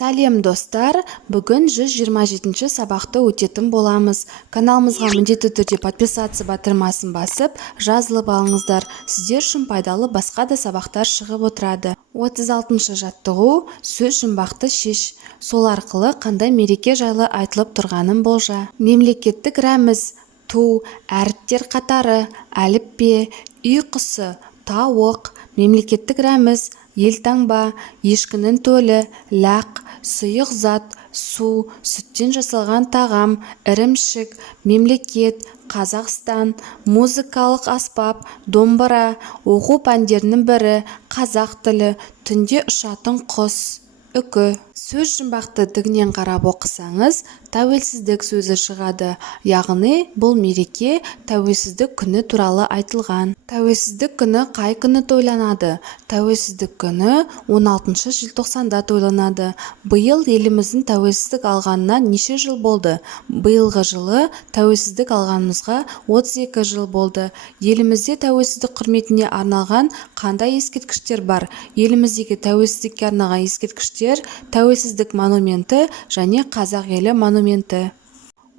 Сәлем достар, бүгін 127 сабақты өтетін боламыз. Каналымызға міндетті түрде подписаться батырмасын басып, жазылып алыңыздар. Сіздер үшін пайдалы басқа да сабақтар шығып отырады. 36-шы жаттығу сөз жұмбақты шеш. Сол арқылы қандай мереке жайлы айтылып тұрғанын болжа. Мемлекеттік рәміз, ту, әріптер қатары, әліппе, үй құсы, тауық. Мемлекеттік рәміз, елтаңба, ешкінің төлі, лақ, сұйық зат, су, сүттен жасалған тағам, ірімшік, мемлекет, Қазақстан, музыкалық аспап, домбыра, оқу пәндерінің бірі, қазақ тілі, түнде ұшатын құс, үкі. Сөз жұмбақты тігінен қарап оқысаңыз, тәуелсіздік сөзі шығады. Яғни, бұл мереке тәуелсіздік күні туралы айтылған. Тәуелсіздік күні қай күні тойланады? Тәуелсіздік күні 16 желтоқсанда тойланады. Биыл еліміздің тәуелсіздік алғанына неше жыл болды? Биылғы жылы тәуелсіздік алғанымызға 32 жыл болды. Елімізде тәуелсіздік құрметіне арналған қандай ескерткіштер бар? Еліміздегі тәуелсіздікке арналған ескерткіштер тәуелсіздік монументі және қазақ елі монументі.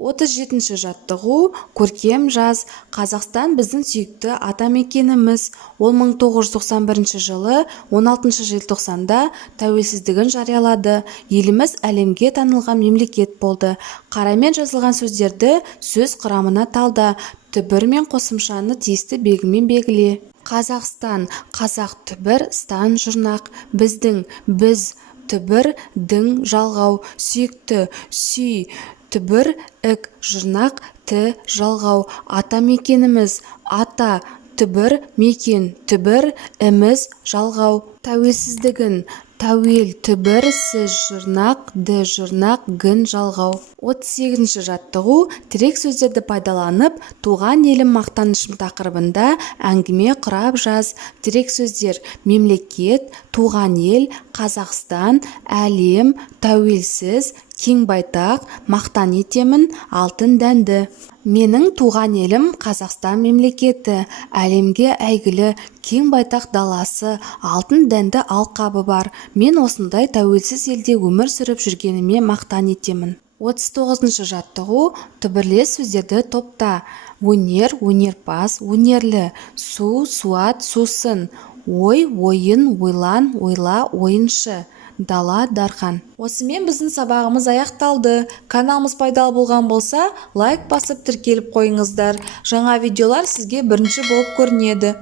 37-ші жаттығу көркем жаз. Қазақстан біздің сүйікті атамекеніміз. Ол 1991 жылы 16 желтоқсанда тәуелсіздігін жариялады. Еліміз әлемге танылған мемлекет болды. Қарамен жазылған сөздерді сөз құрамына талда. Түбір мен қосымшаны тиісті белгімен белгіле. Қазақстан, қазақ түбір, стан жұрнақ, біздің, біз, түбір, дің, жалғау, сүйікті, сүй, түбір, ік, жұрнақ, ті, жалғау, атамекеніміз, ата, түбір, мекен, түбір, іміз, жалғау, тәуелсіздігін, тәуел, түбір, сіз, жұрнақ, ді, жұрнақ, гін, жалғау. 38-ші жаттығу тірек сөздерді пайдаланып, туған елім мақтанышым тақырыбында әңгіме құрап жаз. Тірек сөздер: мемлекет, туған ел, Қазақстан, әлем, тәуелсіз, кең байтақ, мақтан етемін, алтын дәнді. Менің туған елім Қазақстан мемлекеті, әлемге әйгілі, кең байтақ даласы, алтын дәнді алқабы бар. Мен осындай тәуелсіз елде өмір сүріп жүргеніме мақтан етемін. 39-шы жаттығу түбірлес сөздерді топта. Өнер, өнерпаз, өнерлі, су, суат, сусын, ой, ойын, ойлан, ойла, ойыншы, дала, дархан. Осымен біздің сабағымыз аяқталды. Каналымыз пайдалы болған болса, лайк басып тіркеліп қойыңыздар. Жаңа видеолар сізге бірінші болып көрінеді.